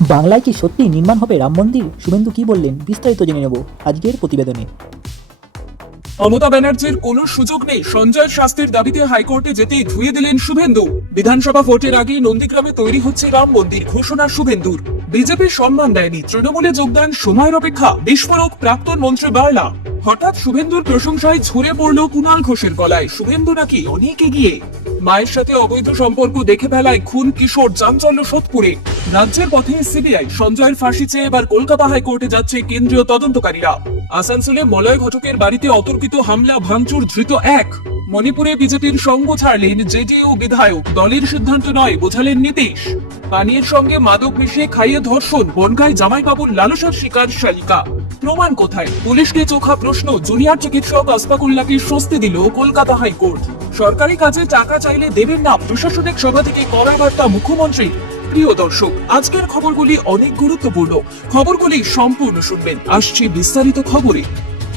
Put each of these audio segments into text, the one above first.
বাংলায় কি সত্যি নির্মাণ হবে রাম মন্দির? শুভেন্দু কি বললেন বিস্তারিত জেনে নেব আজকের প্রতিবেদনে। মমতা ব্যানার্জির কোনো সুযোগ নেই সঞ্জয় শাস্তির দাবিতে হাইকোর্টে যেতেই ধুয়ে দিলেন শুভেন্দু। বিধানসভা ভোটের আগেই নন্দীগ্রামে তৈরি হচ্ছে রাম মন্দির ঘোষণা শুভেন্দুর। বিজেপি সম্মান দেয়নি, তৃণমূলে যোগদান সময়ের অপেক্ষা, বিস্ফোরক প্রাক্তন মন্ত্রী বার্লা। হঠাৎ শুভেন্দুর প্রশংসায় ঝরে পড়ল কুণাল ঘোষের গলায়। শুভেন্দু নাকি অনেক এগিয়ে। মায়ের সাথে অবৈধ সম্পর্ক দেখে ফেলায় খুন কিশোর, চাঞ্চল্য সোদপুরে। রাজ্যের পথে সিবিআই, সঞ্জয়ের ফাঁসি চেয়ে এবার কলকাতা হাইকোর্টে যাচ্ছে কেন্দ্রীয় তদন্তকারীরা। আসানসোলে মলয় ঘটকের বাড়িতে অতর্কিত হামলা, ভাঙচুর, ধৃত এক। মণিপুরে বিজেপির সঙ্গ ছাড়লেন জেডিইউ বিধায়ক, দলের সিদ্ধান্ত নয় বোঝালেন নীতিশ। পানীয়ের সঙ্গে মাদক মিশিয়ে খাইয়ে ধর্ষণ, বনগাঁয় জামাইবাবুর লালসার শিকার শালিকা। প্রমাণ কোথায়? পুলিশকে চোখা প্রশ্ন। জুনিয়র চিকিৎসক আসফাকুল্লাহকে স্বস্তি দিল কলকাতা হাইকোর্ট। সরকারি কাজে টাকা চাইলে দেবেন না, প্রশাসনিক সভা থেকে কড়া বার্তা মুখ্যমন্ত্রী। প্রিয় দর্শক, আজকের খবরগুলি অনেক গুরুত্বপূর্ণ। খবরগুলি সম্পূর্ণ শুনবেন। আসছে বিস্তারিত খবরে।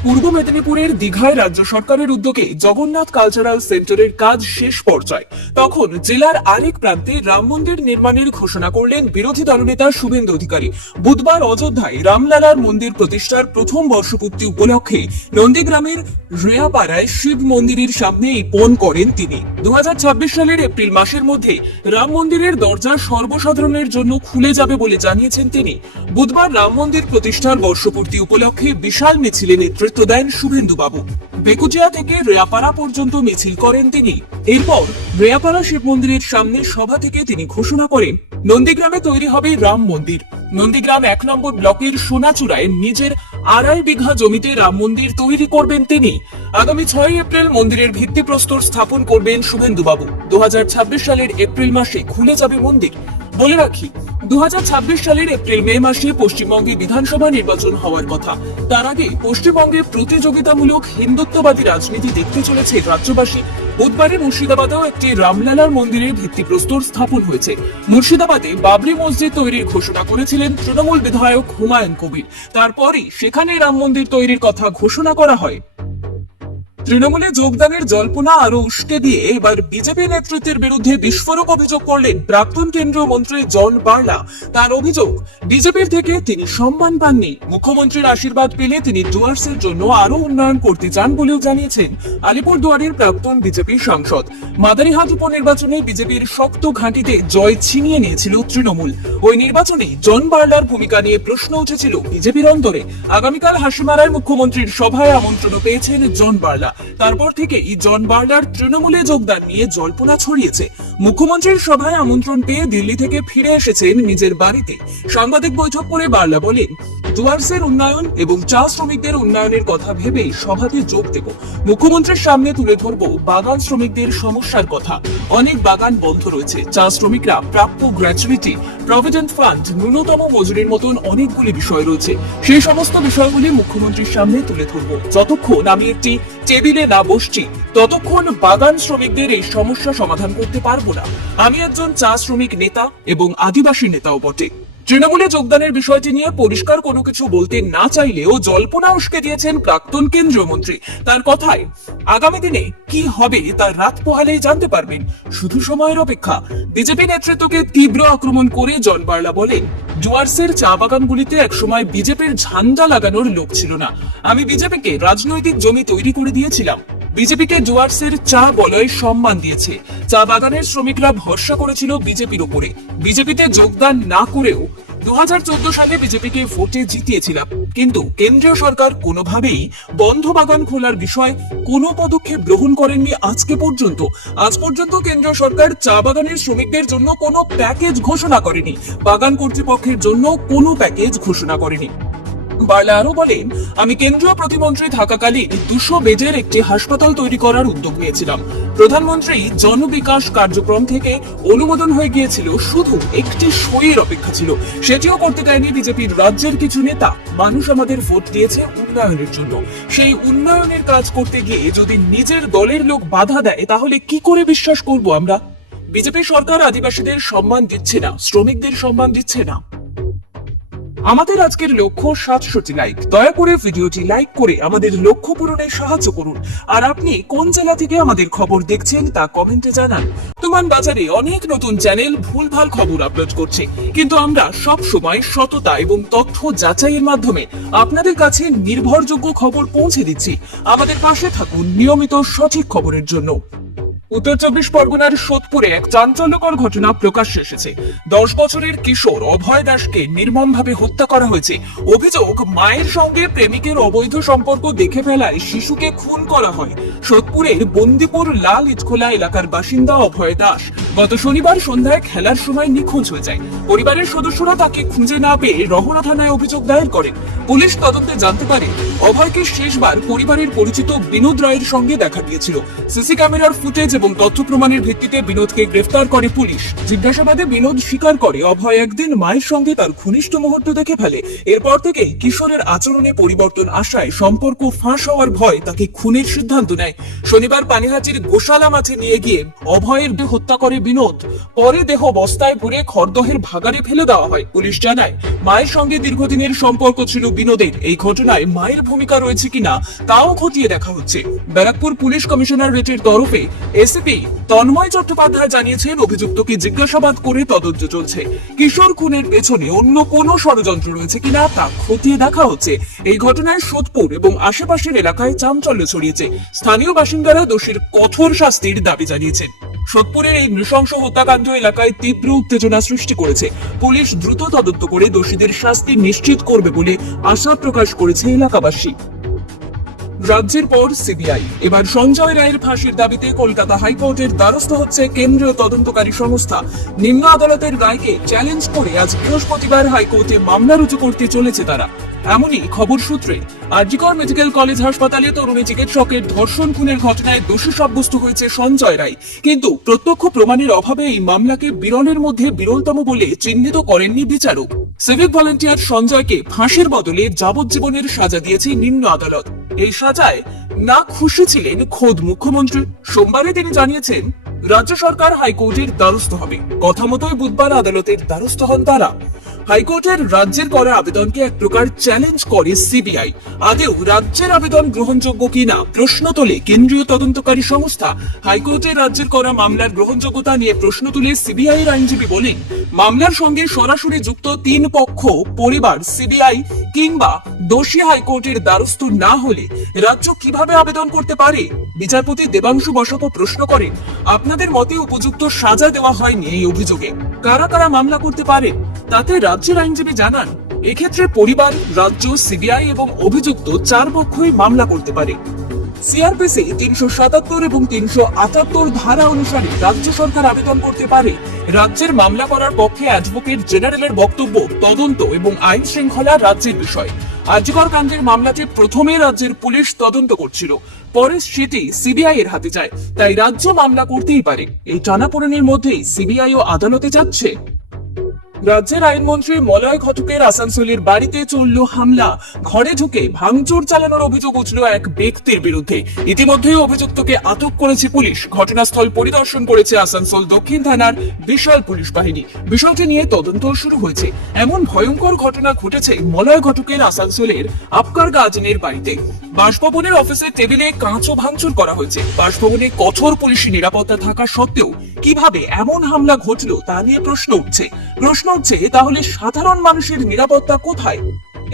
পূর্ব মেদিনীপুরের দীঘায় রাজ্য সরকারের উদ্যোগে জগন্নাথ কালচারাল সেন্টারের কাজ শেষ পর্যায়ে। তখন জেলার আরেক প্রান্তে রাম মন্দির নির্মাণের ঘোষণা করলেন বিরোধী দলনেতা শুভেন্দু অধিকারী। বুধবার অযোধ্যায় রামলালার মন্দির প্রতিষ্ঠার প্রথম বর্ষপূর্তি উপলক্ষে নন্দীগ্রামের রেয়াপাড়ায় শিব মন্দিরের সামনে এই পণ করেন তিনি। 2026 সালের এপ্রিল মাসের মধ্যে রাম মন্দিরের দরজা সর্বসাধারণের জন্য খুলে যাবে বলে জানিয়েছেন তিনি। বুধবার রাম মন্দির প্রতিষ্ঠার বর্ষপূর্তি উপলক্ষে বিশাল মিছিলে নেতৃত্ব দেন শুভেন্দু বাবু। বেকুজিয়া থেকে রেয়াপাড়া পর্যন্ত মিছিল করেন তিনি। এরপর রেয়াপাড়া শিব মন্দিরের সামনে সভা থেকে তিনি ঘোষণা করেন নন্দীগ্রামে তৈরি হবে রাম মন্দির। নন্দীগ্রাম 1 নম্বর ব্লকের সোনাচূড়ায় নিজের 2.5 বিঘা জমিতে রাম মন্দির তৈরি করবেন তিনি। আগামী 6 এপ্রিল মন্দিরের ভিত্তিপ্রস্তর স্থাপন করবেন শুভেন্দু বাবু। 2026 সালের এপ্রিল মাসে খুলে যাবে মন্দির। বলে রাখি, 2026 সালের এপ্রিল মে মাসে পশ্চিমবঙ্গে বিধানসভা নির্বাচন হওয়ার কথা। তার আগে পশ্চিমবঙ্গে প্রতিযোগিতামূলক হিন্দুত্ববাদী রাজনীতি দেখতে চলেছে রাজ্যবাসী। বুধবারে মুর্শিদাবাদেও একটি রামলালার মন্দিরের ভিত্তিপ্রস্তর স্থাপন হয়েছে। মুর্শিদাবাদে বাবরি মসজিদ তৈরির ঘোষণা করেছিলেন তৃণমূল বিধায়ক হুমায়ুন কবির। তারপরই সেখানে রাম মন্দির তৈরির কথা ঘোষণা করা হয়। তৃণমূলে যোগদানের জল্পনা আরো উস্কে দিয়ে এবার বিজেপি নেতৃত্বের বিরুদ্ধে বিস্ফোরক অভিযোগ করলেন প্রাক্তন কেন্দ্রীয় মন্ত্রী জন বার্লা। তার অভিযোগ, বিজেপির থেকে তিনি সম্মান পাননি। মুখ্যমন্ত্রীর আশীর্বাদ পেলে তিনি ডুয়ার্সের জন্য আরো উন্নয়ন করতে চান বলেও জানিয়েছেন আলিপুরদুয়ারের প্রাক্তন বিজেপি সাংসদ। মাদারিহাট উপনির্বাচনে বিজেপির শক্ত ঘাঁটিতে জয় ছিনিয়ে নিয়েছিল তৃণমূল। ওই নির্বাচনে জন বার্লার ভূমিকা নিয়ে প্রশ্ন উঠেছিল বিজেপির অন্তরে। আগামীকাল হাসিমারায় মুখ্যমন্ত্রীর সভায় আমন্ত্রণ পেয়েছেন জন বার্লা। তারপর থেকেই জন বার্লার তৃণমূলে যোগদান নিয়ে জল্পনা ছড়িয়েছে। মুখ্যমন্ত্রীর সভায় আমন্ত্রণ পেয়ে দিল্লি থেকে ফিরে এসেছেন নিজের বাড়িতে। সাংবাদিক বৈঠক করে বার্লা বলেন, ডুয়ার্সের উন্নয়ন এবং চা শ্রমিকদের উন্নয়নের কথা ভেবে সভাতে যোগ দেব। মুখ্যমন্ত্রীর সামনে তুলে ধরব বাগান শ্রমিকদের সমস্যার কথা। অনেক বাগান বন্ধ রয়েছে। চা শ্রমিকরা প্রাপ্য গ্র্যাচুইটি, প্রভিডেন্ট ফান্ড, ন্যূনতম মজুরির মতন অনেকগুলি বিষয় রয়েছে। সেই সমস্ত বিষয়গুলি মুখ্যমন্ত্রীর সামনে তুলে ধরব। যতক্ষণ আমি একটি টেবিলে না বসছি ততক্ষণ বাগান শ্রমিকদের এই সমস্যা সমাধান করতে পারবো না। আমি একজন চা শ্রমিক নেতা এবং আদিবাসী নেতাও বটে। তৃণমূলে যোগদানের বিষয়টি নিয়ে পরিষ্কার কোনো কিছু বলতে না চাইলেও জল্পনা উস্কে দিয়েছেন প্রাক্তন কেন্দ্রীয় মন্ত্রী। তার কথায়, আগামী দিনে কি হবে তার রাত পোহালেই জানতে পারবেন, শুধু সময়ের অপেক্ষা। বিজেপি নেতৃত্বকে তীব্র আক্রমণ করে জন বার্লা বলেন, ডুয়ার্সের চা বাগানগুলিতে একসময় বিজেপির ঝান্ডা লাগানোর লোক ছিল না। আমি বিজেপিকে রাজনৈতিক জমি তৈরি করে দিয়েছিলাম। বিজেপিকে ডুয়ার্সের চা বলয় সম্মান দিয়েছে। চা বাগানের শ্রমিকরা ভরসা করেছিল বিজেপির উপরে। বিজেপিতে যোগদান না করেও 2014 সালে বিজেপিকে ভোটে জিতিয়েছিলাম, কিন্তু কেন্দ্রীয় সরকার কোনোভাবেই বন্ধ বাগান খোলার বিষয়ে কোনো পদক্ষেপ গ্রহণ করেননি আজকে পর্যন্ত। আজ পর্যন্ত কেন্দ্রীয় সরকার চা বাগানের শ্রমিকদের জন্য কোনো প্যাকেজ ঘোষণা করেনি। বাগান কর্তৃপক্ষের জন্য কোনো প্যাকেজ ঘোষণা করেনি। বার্লা আরো বলেন, আমি কেন্দ্রীয় প্রতিমন্ত্রী থাকাকালীন 200 বেডের একটি হাসপাতাল তৈরি করার উদ্যোগ নিয়েছিলাম। প্রধানমন্ত্রী জনবিকাশ কার্যক্রম থেকে অনুমোদন হয়ে গিয়েছিল, শুধু একটি সইয়ের অপেক্ষা ছিল। সেটিও করতে দেয়নি বিজেপির রাজ্যের কিছু নেতা। মানুষ আমাদের ভোট দিয়েছে উন্নয়নের জন্য। সেই উন্নয়নের কাজ করতে গিয়ে যদি নিজের দলের লোক বাধা দেয়, তাহলে কি করে বিশ্বাস করব আমরা? বিজেপি সরকার আদিবাসীদের সম্মান দিচ্ছে না, শ্রমিকদের সম্মান দিচ্ছে না। আমাদের আজকের লক্ষ্য 700টি লাইক। দয়া করে ভিডিওটি লাইক করে আমাদের লক্ষ্য পূরণে সাহায্য করুন। আর আপনি কোন জেলা থেকে আমাদের খবর দেখছেন তা কমেন্টে জানান। বর্তমান বাজারে অনেক নতুন চ্যানেল ভুলভাল খবর আপলোড করছে, কিন্তু আমরা সব সময় সততা এবং তথ্য যাচাইয়ের মাধ্যমে আপনাদের কাছে নির্ভরযোগ্য খবর পৌঁছে দিচ্ছি। আমাদের পাশে থাকুন নিয়মিত সঠিক খবরের জন্য। উত্তর 24 পরগনার সোদপুরে এক চাঞ্চল্যকর ঘটনা প্রকাশ্যে এসেছে। 10 বছরের কিশোর অভয় দাসকে নির্মমভাবে হত্যা করা হয়েছে। অভিযোগ, মায়ের সঙ্গে প্রেমিকের অবৈধ সম্পর্ক দেখে ফেলায় শিশুকে খুন করা হয়। সোদপুরের বন্দিপুর লাল ইটখোলা এলাকার বাসিন্দা অভয় দাস গত শনিবার সন্ধ্যায় খেলার সময় নিখোঁজ হয়ে যায়। পরিবারের সদস্যরা তাকে খুঁজে না পেয়ে রহনা থানায় অভিযোগ দায়ের করেন। পুলিশ তদন্তে জানতে পারে অভয়কে শেষবার পরিবারের পরিচিত বিনোদ রায়ের সঙ্গে দেখা গিয়েছিল। সিসি ক্যামেরার ফুটেজ এবং তথ্য প্রমাণের ভিত্তিতে বিনোদকে গ্রেফতার করে পুলিশ। জিজ্ঞাসাবাদে বিনোদ স্বীকার করে অভয় একদিন মায়ের সঙ্গে তার ঘনিষ্ঠ মুহূর্ত দেখে ফেলে। এরপর থেকে কিশোরের আচরণে পরিবর্তন আসায় সম্পর্ক ফাঁস হওয়ার ভয় তাকে খুনের সিদ্ধান্ত নেয়। শনিবার পানিহাটির গোশালা মাঠে নিয়ে গিয়ে অভয়ের হত্যা করে বিনোদ। পরে দেহ বস্তায় ভরে খড়দহের ভাগাড়ে ফেলে দেওয়া হয়। পুলিশ জানায়, মায়ের সঙ্গে দীর্ঘদিনের সম্পর্ক ছিল বিনোদের। এই ঘটনায় মায়ের ভূমিকা রয়েছে কিনা তাও খতিয়ে দেখা হচ্ছে। ব্যারাকপুর পুলিশ কমিশনারেটের তরফে এসিপি তন্ময় চট্টোপাধ্যায় জানিয়েছেন, অভিযুক্তকে জিজ্ঞাসাবাদ করে তদন্ত চলছে। কিশোর খুনের পেছনে অন্য কোনো ষড়যন্ত্র রয়েছে কিনা তা খতিয়ে দেখা হচ্ছে। এই ঘটনায় সোদপুর এবং আশেপাশের এলাকায় চাঞ্চল্য ছড়িয়েছে। স্থানীয় বাসিন্দারা দোষীর কঠোর শাস্তির দাবি জানিয়েছেন। সোদপুরের এই নৃশংস হত্যাকাণ্ড এলাকায় তীব্র উত্তেজনা সৃষ্টি করেছে। পুলিশ দ্রুত তদন্ত করে দোষীদের শাস্তি নিশ্চিত করবে বলে আশা প্রকাশ করেছে এলাকাবাসী। রাজ্যের পর সিবিআই এবার সঞ্জয় রায়ের ফাঁসির দাবিতে কলকাতা হাইকোর্টের দ্বারস্থ হচ্ছে কেন্দ্রীয় তদন্তকারী সংস্থা। নিম্ন আদালতের রায়কে চ্যালেঞ্জ করে আজ বৃহস্পতিবার হাইকোর্টে মামলা রুজু করতে চলেছে তারা। এমনই খবর সূত্রে আরজিকর মেডিকেল কলেজ হাসপাতালে তরুণী চিকিৎসকের ধর্ষণ খুনের ঘটনায় দোষী সাব্যস্ত হয়েছে সঞ্জয় রায়, কিন্তু প্রত্যক্ষ প্রমাণের অভাবে এই মামলাকে বিরলের মধ্যে বিরলতম বলে চিহ্নিত করেননি বিচারক। সিভিক ভলান্টিয়ার সঞ্জয়কে ফাঁসির বদলে যাবজ্জীবনের সাজা দিয়েছে নিম্ন আদালত। এই সাজায় না খুশি ছিলেন খোদ মুখ্যমন্ত্রী। সোমবারে তিনি জানিয়েছেন, রাজ্য সরকার হাইকোর্টের দ্বারস্থ হবে। কথা মতোই বুধবার আদালতের দ্বারস্থ হন তারা। হাইকোর্টের রাজ্যের করা আবেদনকে এক প্রকার চ্যালেঞ্জ করে সিবিআই। আদেও রাজ্যের আবেদন গ্রহণযোগ্য কিনা প্রশ্ন তোলে কেন্দ্রীয় তদন্তকারী সংস্থা। হাইকোর্টের রাজ্যের করা মামলার গ্রহণযোগ্যতা নিয়ে প্রশ্ন তুলে সিবিআই এর আইনজীবী বলেন, মামলার সঙ্গে সরাসরি যুক্ত তিন পক্ষ, পরিবার, সিবিআই কিংবা দোষী হাইকোর্টের দ্বারস্থ না হলে রাজ্য কিভাবে আবেদন করতে পারে? বিচারপতি দেবাংশু বসাক প্রশ্ন করেন, আপনাদের মতে উপযুক্ত সাজা দেওয়া হয়নি এই অভিযোগে কারা কারা মামলা করতে পারে? তাতে রাজ্যের আইনজীবী জানান, এক্ষেত্রে পরিবার, রাজ্য, সিবিআই এবং অভিযুক্ত চার পক্ষই মামলা করতে পারে। সিআরপিসি 377 এবং 378 ধারা অনুসারে রাজ্য সরকার আবেদন করতে পারে। রাজ্যের মামলা করার পক্ষে অ্যাডভোকেট জেনারেলের বক্তব্য, তদন্ত এবং আইন শৃঙ্খলা রাজ্যের বিষয়। আরজিকর কাণ্ডের মামলাটি প্রথমে রাজ্যের পুলিশ তদন্ত করছিল, পরে সেটি সিবিআই এর হাতে যায়। তাই রাজ্য মামলা করতেই পারে। এই টানাপোড়েনের মধ্যেই সিবিআইও আদালতে যাচ্ছে। রাজ্যের আইনমন্ত্রী মলয় ঘটকের আসানসোলের বাড়িতে চলল হামলা। ঘরে ঢুকে ভাঙচুর চালানোর অভিযোগ উঠল এক ব্যক্তির বিরুদ্ধে। ইতিমধ্যেই অভিযুক্তকে আটক করেছে পুলিশ। ঘটনাস্থল পরিদর্শন করেছে আসানসোল দক্ষিণ থানার বিশাল পুলিশ বাহিনী। বিষয়টি নিয়ে তদন্ত শুরু হয়েছে। এমন ভয়ঙ্কর ঘটনা ঘটেছে মলয় ঘটকের আসানসোলের আপকার গাজনের বাড়িতে। বাসভবনের অফিসের টেবিলে কাঁচও ভাঙচুর করা হয়েছে। বাসভবনে কঠোর পুলিশি নিরাপত্তা থাকা সত্ত্বেও কিভাবে এমন হামলা ঘটলো তা নিয়ে প্রশ্ন উঠছে। তাহলে সাধারণ মানুষের নিরাপত্তা কোথায়?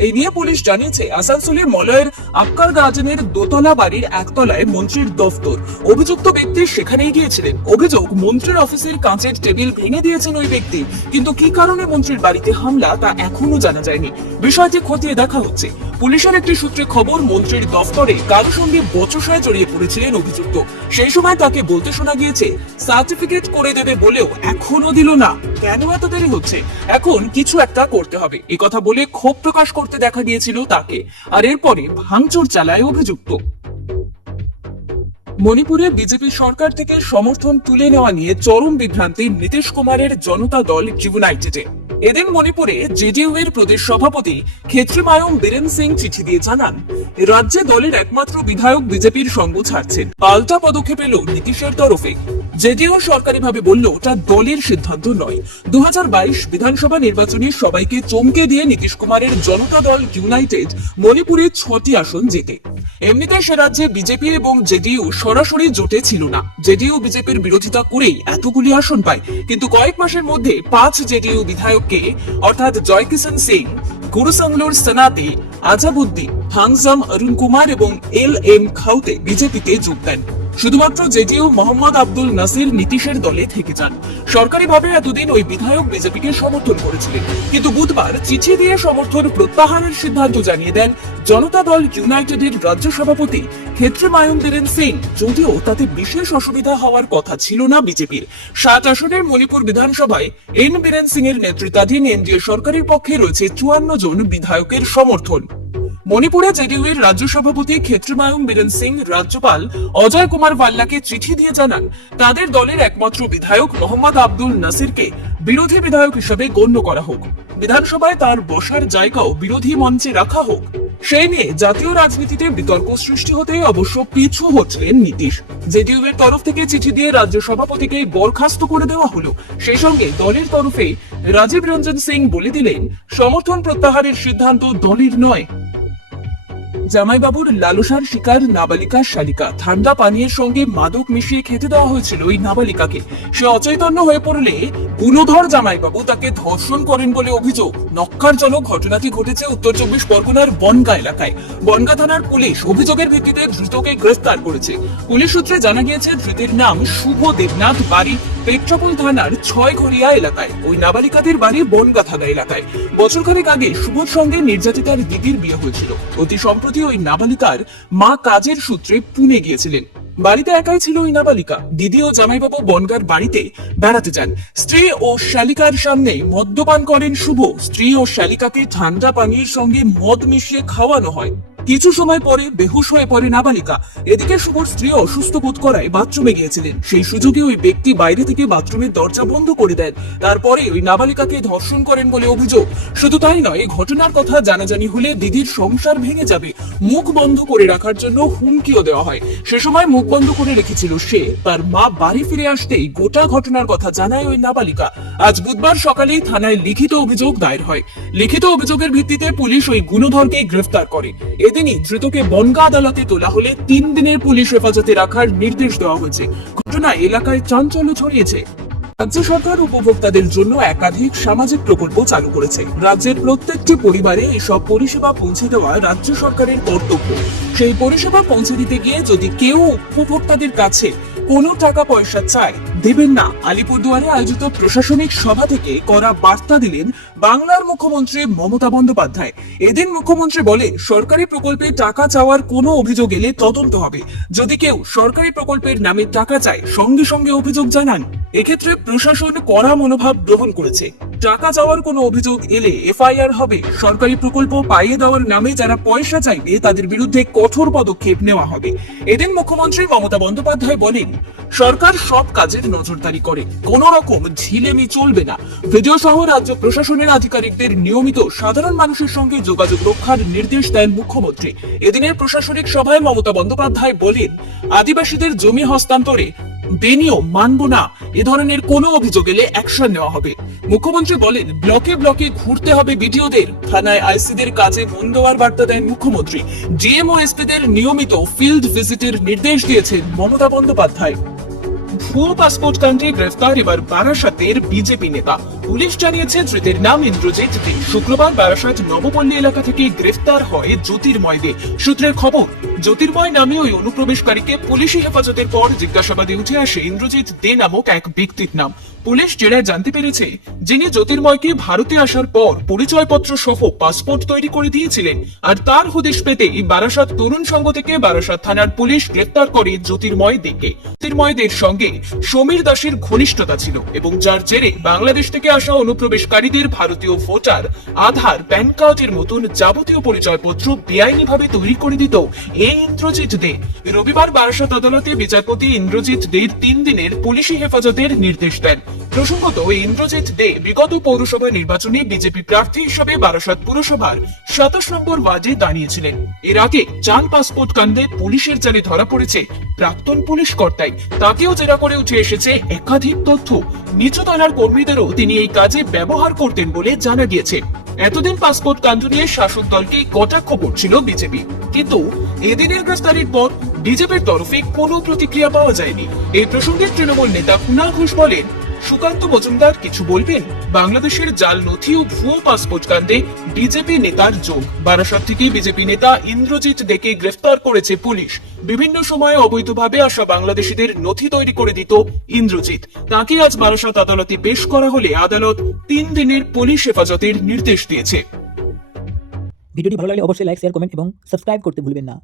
এই নিয়ে পুলিশ জানিয়েছে, আসানসোলের মলয়ের আপকার গাজনের দোতলা বাড়ির একতলায় মন্ত্রীর দফতর। অভিযুক্ত ব্যক্তি সেখানেই গিয়েছিলেন। অভিযোগ, মন্ত্রীর অফিসের কাঁচের টেবিল ভেঙে দিয়েছেন ওই ব্যক্তি, কিন্তু কি কারণে মন্ত্রীর বাড়িতে হামলা তা এখনো জানা যায়নি। বিষয়টি খতিয়ে দেখা হচ্ছে। পুলিশের একটি সূত্রে খবর, মন্ত্রীর দফতরে কারো সঙ্গে বচসায় জড়িয়ে পড়েছিলেন অভিযুক্ত। সেই সময় তাকে বলতে শোনা গিয়েছে, সার্টিফিকেট করে দেবে বলেও এখনো দিল না। কেন এত দেরি হচ্ছে? এখন কিছু একটা করতে হবে, এই কথা বলে ক্ষোভ প্রকাশ করতে দেখা গিয়েছিল তাকে। আর এরপরে ভাঙচুর চালায় অভিযুক্ত। মণিপুরে বিজেপি সরকার থেকে সমর্থন তুলে নেওয়া নিয়ে চরম বিভ্রান্তি নীতিশ কুমারের জনতা দল ইউনাইটেডে। এদিন মণিপুরে জেডিইউ এর প্রদেশ সভাপতি ক্ষেত্রমায়ম বীরেন সিং চিঠি দিয়ে জানান, রাজ্যে দলের একমাত্র বিধায়ক বিজেপির সঙ্গ ছাড়ছেন। পাল্টা পদক্ষেপ এলো নীতিশের তরফে। জেডিইউ সরকারিভাবে বলল ওটা দলের সিদ্ধান্ত নয়। 2022 বিধানসভা নির্বাচনে সবাইকে চমকে দিয়ে নীতিশ কুমারের জনতা দল ইউনাইটেড মণিপুরে 6টি আসন জেতে। এমনিতে সে রাজ্যে বিজেপি এবং জেডিইউ সরাসরি জোটে ছিল না। জেডিইউ বিজেপির বিরোধিতা করেই এতগুলি আসন পায়, কিন্তু কয়েক মাসের মধ্যে 5 জেডিইউ বিধায়ককে অর্থাৎ জয়কিষণ সিং, গুরুসংলোর সনাতে, আজাবুদ্দিন, হাংজাম অরুণ কুমার এবং LM খাউতে বিজেপিতে যোগ দেন। শুধুমাত্র জেডিইউ মোহাম্মদ আব্দুল নাসির নীতিশের দলে থেকে যান। সরকারিভাবে এতদিন ওই বিধায়ক বিজেপিকে সমর্থন করেছিলেন, কিন্তু বুধবার চিঠি দিয়ে সমর্থন প্রত্যাহারের সিদ্ধান্ত জানিয়ে দেন জনতা দল ইউনাইটেডের রাজ্য সভাপতি ক্ষেত্রমায়ন বীরেন সিং। যদিও তাতে বিশেষ অসুবিধা হওয়ার কথা ছিল না বিজেপির। 7 আসনের মণিপুর বিধানসভায় বীরেন সিং এর নেতৃত্বাধীন এনডিএ সরকারের পক্ষে রয়েছে 54 জন বিধায়কের সমর্থন। মণিপুরে জেডিইউ এর রাজ্য সভাপতি ক্ষেত্রমায়ন বীরেন সিং রাজ্যপাল অজয় কুমার ভাল্লাকে চিঠি দিয়ে জানান তাদের দলের একমাত্র বিধায়ক মোহাম্মদ আব্দুল নাসিরকে বিরোধী বিধায়ক হিসেবে গণ্য করা হোক, বিধানসভায় তার বসার জায়গাও বিরোধী মঞ্চে রাখা হোক। সেই নিয়ে জাতীয় রাজনীতিতে বিতর্ক সৃষ্টি হতে অবশ্য পিছু হচ্ছিলেন নীতিশ। জেডিইউ এর তরফ থেকে চিঠি দিয়ে রাজ্য সভাপতিকে বরখাস্ত করে দেওয়া হলো। সেই সঙ্গে দলের তরফে রাজীব রঞ্জন সিং বলে দিলেন সমর্থন প্রত্যাহারের সিদ্ধান্ত দলের নয়। জামাইবাবুর লালসার শিকার নাবালিকা শালিকা। ঠান্ডা পানীয়ের সঙ্গে মাদক মিশিয়ে খেতে দেওয়া হয়েছিল ওই নাবালিকাকে। সে অচৈতন্য হয়ে পড়লে গুণধর জামাইবাবু তাকে ধর্ষণ করেন বলে অভিযোগ। নক্কারজনক ঘটনাটি ঘটেছে উত্তর 24 পরগনার বনগা এলাকায়। বনগা থানার পুলিশ অভিযোগের ভিত্তিতে ধৃতকে গ্রেফতার করেছে। পুলিশ সূত্রে জানা গিয়েছে ধৃতের নাম শুভ দেবনাথ, বাড়ি পেট্রাপোল থানার 6 ঘরিয়া এলাকায়। ওই নাবালিকাদের বাড়ি বনগা থানা এলাকায়। বছরখানেক আগে শুভর সঙ্গে নির্যাতিতার দিদির বিয়ে হয়েছিল। অতি সম্প্রতি ওই নাবালিকার মা কাজের সূত্রে পুনে গিয়েছিলেন। বাড়িতে একাই ছিল ওই নাবালিকা। দিদি ও জামাইবাবু বনগার বাড়িতে বেড়াতে যান। স্ত্রী ও শালিকার সামনে মদ্যপান করেন শুভ। স্ত্রী ও শালিকাকে ঠান্ডা পানির সঙ্গে মদ মিশিয়ে খাওয়ানো হয়। কিছু সময় পরে বেহুশ হয়ে পড়ে নাবালিকা। এদিকে শুভর স্ত্রী অসুস্থ বোধ করায় বাথরুমে গিয়েছিলেন। সেই সুযোগে ওই ব্যক্তি বাইরে থেকে বাথরুমের দরজা বন্ধ করে দেন। তারপরে ওই নাবালিকাকে ধর্ষণ করেন বলে অভিযোগ। শুধু তাই নয়, ঘটনার কথা জানাজানি হলে দিদির সংসার ভেঙে যাবে। মুখ বন্ধ করে রাখার জন্য হুমকিও দেওয়া হয়। সে সময় মুখ বন্ধ করে রেখেছিল সে। তার মা বাড়ি ফিরে আসতেই গোটা ঘটনার কথা জানায় ওই নাবালিকা। আজ বুধবার সকালেই থানায় লিখিত অভিযোগ দায়ের হয়। লিখিত অভিযোগের ভিত্তিতে পুলিশ ওই গুণধরকে গ্রেফতার করে। এদিনই ধৃতকে বনগা আদালতে তোলা হলে 3 দিনের পুলিশ হেফাজতে রাখার নির্দেশ দেওয়া হয়েছে। ঘটনায় এলাকায় চাঞ্চল্য ছড়িয়েছে। রাজ্য সরকার উপভোক্তাদের জন্য একাধিক সামাজিক প্রকল্প চালু করেছে। রাজ্যের প্রত্যেকটি পরিবারে এসব পরিষেবা পৌঁছে দেওয়া রাজ্য সরকারের কর্তব্য। সেই পরিষেবা পৌঁছে দিতে গিয়ে যদি কেউ উপভোক্তাদের কাছে কোনো টাকা পয়সা চায়, দেবেন না। আলিপুরদুয়ারে আয়োজিত প্রশাসনিক সভা থেকে করা বার্তা দিলেন বাংলার মুখ্যমন্ত্রী মমতা বন্দ্যোপাধ্যায়। এদিন মুখ্যমন্ত্রী বলেন, সরকারি প্রকল্পে টাকা চাওয়ার কোনো অভিযোগ এলে তদন্ত হবে। যদি কেউ সরকারি প্রকল্পের নামে টাকা চায়, সঙ্গে সঙ্গে অভিযোগ জানান। এক্ষেত্রে প্রশাসন কড়া মনোভাব গ্রহণ করেছে। টাকা চাওয়ার কোনো অভিযোগ এলে FIR হবে। সরকারি প্রকল্প পাইয়ে দেওয়ার নামে যারা পয়সা চাইবে তাদের বিরুদ্ধে কঠোর পদক্ষেপ নেওয়া হবে। এদিন মুখ্যমন্ত্রী মমতা বন্দ্যোপাধ্যায় বলেন, সরকার সব কাজের নজরদারি করে, কোন রকম ঢিলেমি চলবে না। ভিডিও সহ রাজ্য প্রশাসনের আধিকারিকদের নিয়মিত সাধারণ মানুষের সঙ্গে যোগাযোগ রক্ষার নির্দেশ দেন মুখ্যমন্ত্রী। এদিনের প্রশাসনিক সভায় মমতা বন্দ্যোপাধ্যায় বলেন, আদিবাসীদের জমি হস্তান্তরে বেনিয়ম মানব না। এ ধরনের কোনো অভিযোগ এলে অ্যাকশন নেওয়া হবে। মুখ্যমন্ত্রী বলেন, ব্লকে ব্লকে ঘুরতে হবে বিডিওদের। থানায় আইসিদের কাজে মন দেওয়ার বার্তা দেন মুখ্যমন্ত্রী। ডিএম ও এসপিদের নিয়মিত ফিল্ড ভিজিটের নির্দেশ দিয়েছেন মমতা বন্দ্যোপাধ্যায়। ভুয়ো পাসপোর্ট কাণ্ডে গ্রেফতার এবার বারাসাতের বিজেপি নেতা। পুলিশ জানিয়েছে ধৃতের নাম ইন্দ্রজিৎ দে। শুক্রবার বারাসাত নবপল্লী এলাকা থেকে গ্রেফতার হয় জ্যোতির্ময় দে। সূত্রের খবর, জ্যোতির্ময় নামে ওই অনুপ্রবেশকারীকে পুলিশি হেফাজতের পর জিজ্ঞাসাবাদে উঠে আসে ইন্দ্রজিৎ দে নামক এক ব্যক্তির নাম। পুলিশ জেরায় জানতে পেরেছে, যিনি জ্যোতির্ময়কে ভারতে আসার পর পরিচয়পত্র সহ পাসপোর্ট তৈরি করে দিয়েছিলেন। আর তার হদিশ পেতেই বারাসাত তরুণ সংঘ থেকে বারাসাত থানার পুলিশ গ্রেফতার করে জ্যোতির্ময় দেকে। জ্যোতির্ময়দের সঙ্গে সমীর দাসের ঘনিষ্ঠতা ছিল এবং যার জেরে বাংলাদেশ থেকে আসা অনুপ্রবেশকারীদের ভারতীয় ভোটার, আধার, প্যান কার্ডের মতন যাবতীয় পরিচয়পত্র বেআইনিভাবে তৈরি করে দিত এই ইন্দ্রজিৎ দে। রবিবার বারাসাত আদালতে বিচারপতি ইন্দ্রজিৎ দের 3 দিনের পুলিশি হেফাজতের নির্দেশ দেন। প্রসঙ্গত ইন্দ্রজিৎ দে বিগত পৌরসভা নির্বাচনে বিজেপি প্রার্থী হিসেবে বারাসাত পুরসভার 27 নম্বর ওয়ার্ডে দাঁড়িয়েছিলেন। এর আগে জাল পাসপোর্ট কাণ্ডে পুলিশের জালে ধরা পড়েছে প্রাক্তন পুলিশ কর্তাই। তাকেও জেরা করে উঠে এসেছে একাধিক তথ্য। নিচু তলার কর্মীদেরও তিনি এই কাজে ব্যবহার করতেন বলে জানা গিয়েছে। এতদিন পাসপোর্ট কাণ্ড নিয়ে শাসক দলকে কটাক্ষ করছিল বিজেপি, কিন্তু এদিনের গ্রেফতারির পর বিজেপির তরফে কোনো প্রতিক্রিয়া পাওয়া যায়নি। এই প্রসঙ্গে তৃণমূল নেতা কুণাল ঘোষ বলেন, সুকান্ত মজুমদার কিছু বলবেন? বাংলাদেশের জাল নথি ও ভুয়ো পাসপোর্ট কাণ্ডে বিজেপি নেতার যোগ। বারাসাত থেকে বিজেপি নেতা ইন্দ্রজিৎ দেকে গ্রেফতার করেছে পুলিশ। বিভিন্ন সময়ে অবৈধভাবে আসা বাংলাদেশিদের নথি তৈরি করে দিত ইন্দ্রজিৎ। তাকে আজ বারাসাত আদালতে পেশ করা হলে আদালত 3 দিনের পুলিশ হেফাজতের নির্দেশ দিয়েছে। ভিডিওটি ভালো লাগলে অবশ্যই লাইক, শেয়ার, কমেন্ট এবং সাবস্ক্রাইব করতে ভুলবেন না।